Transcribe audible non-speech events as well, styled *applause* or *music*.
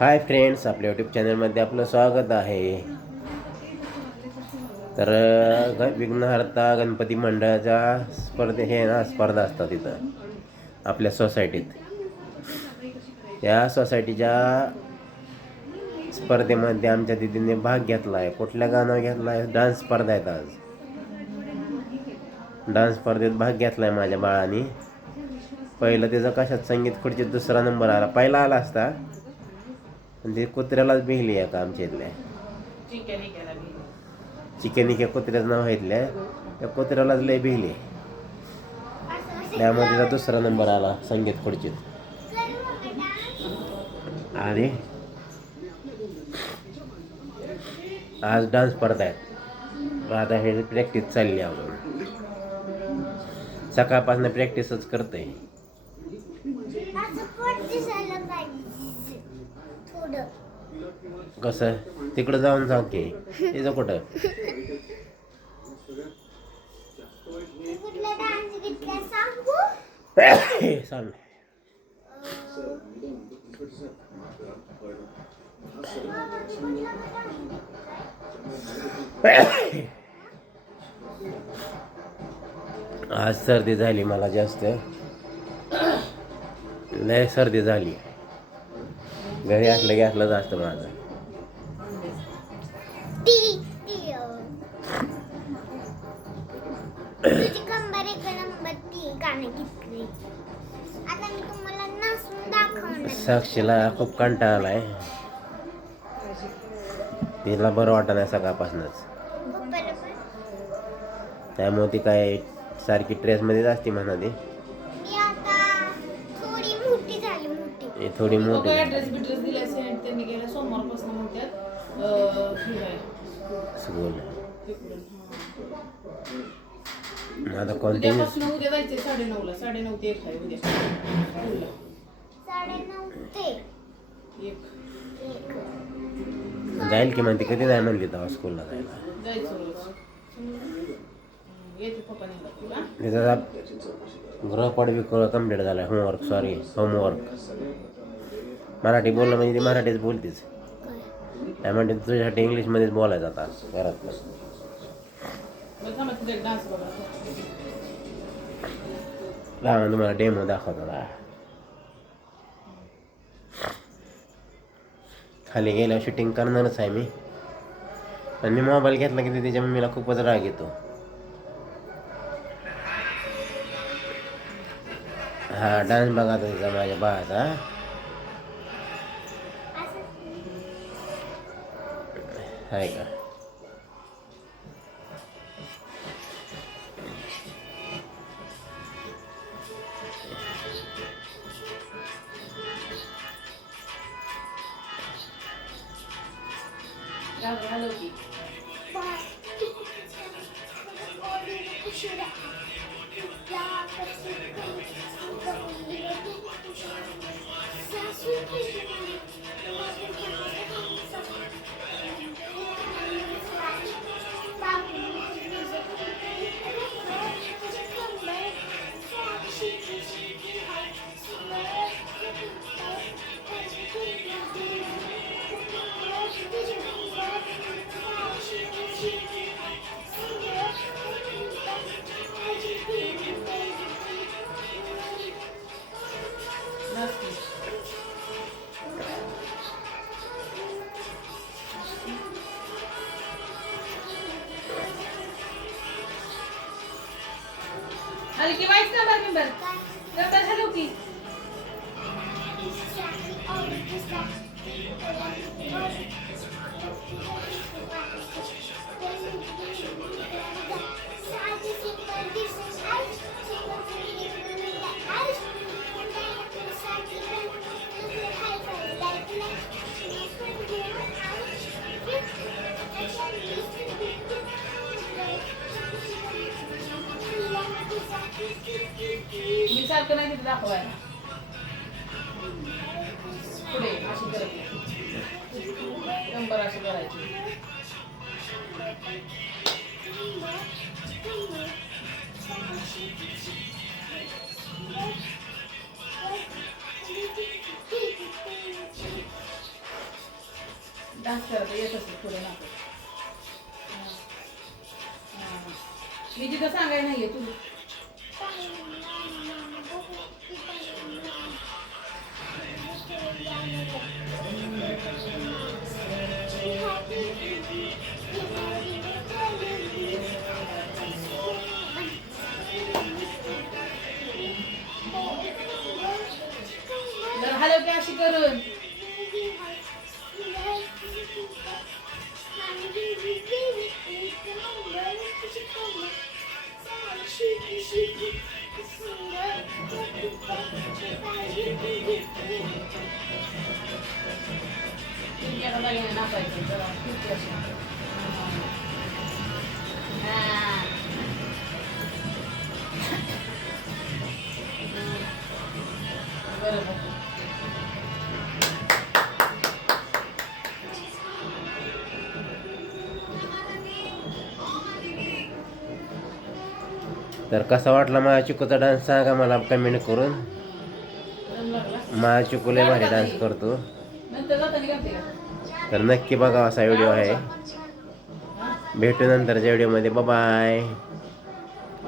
Hi friends आपल्या YouTube चॅनलमध्ये आपलं स्वागत आहे. तर ग विघ्नहर्ता गणपती मंडळाच्या स्पर्धे हे ना स्पर्धा असतात तिथं आपल्या सोसायटीत. या सोसायटीच्या स्पर्धेमध्ये आमच्या दिदीने भाग घेतला आहे कुठल्या गाणं घेतला आहे डान्स स्पर्धा आहेत आज. डान्स स्पर्धेत भाग घेतला आहे माझ्या बाळाने. पहिलं त्याचं कशात संगीत खुर्चीत दुसरा नंबर आला. पहिला आला असता. म्हणजे कुत्र्यालाच भिली आहे का आमच्या इथल्या? चिकन इके कुत्र्याचं नाव आहे इथल्या. त्या कुत्र्यालाच लय भिली त्यामुळे त्याचा दुसरा नंबर आला संगीत खुर्चीत. आणि? आज डान्स स्पर्धा आहेत आता हे प्रॅक्टिस चालली आहे अजून. सकाळपासून प्रॅक्टिसच करतोय असं पोट दिसायला पाहिजे थोडं कसं? तिकडं जाऊन सांग की. तिचं कुठं? *coughs* सांग. *coughs* आज सर्दी झाली मला जास्त. *coughs* लय सर्दी झाली. घरी असलं की असलं जास्त माझं. साक्षीला खूप कंटाळा आलाय. तिला बरं वाटत नाही सकाळपासूनच. त्यामुळे ती काय सारखी ट्रेसमध्येच असते म्हणा ती. ही थोडी मोठी झाली. ऍड्रेस बिड्रेस दिले त्यांनी गेल्या सोमवारपासून म्हणतात. आता उद्यापासून उद्या जायचे साडेनऊला. साडेनऊ ते एक आहे उद्या. एक. जाईल की म्हणते कधी नाही म्हणली तेव्हा स्कूलला जायला? जायचं येते पप्पा तुला गृहपाठ बी कंप्लीट झाला होमवर्क सॉरी होमवर्क मराठी बोललं म्हणजे ती मराठीच बोलतीच. काय? म्हणते तुझ्यासाठी इंग्लिशमध्येच बोलायचं आता घरात. पण. तुम्हाला डेमो दाखवतो खाली गेल्यावर शूटिंग करणारच आहे मी. आणि मी मोबाईल घेतला की तिच्या मम्मीला खूपच राग येतो. हा डान्स बघा आता तिचा माझ्या बाळाचा आहे का घाल- घालव की. नाच की. आली की वाईट नंबर नंबर नंबर हॅलो की मी सारखं नाही तिथे दाखवायला पुढे अशी करायची नंबर अशी करायची डान्स करायला येत असेल पुढे ना मी तिथं सांगायला नाहीये तू हलव की अशी करून एका जागेने नाचायचं तर कसा वाटला माझ्या चिकूचा डान्स सांगा मला कमेंट करून. माझ्या चिकू भारी डान्स करतो. तर नक्की बघा असा व्हिडिओ आहे. भेटू नंतरच्या व्हिडिओमध्ये बाय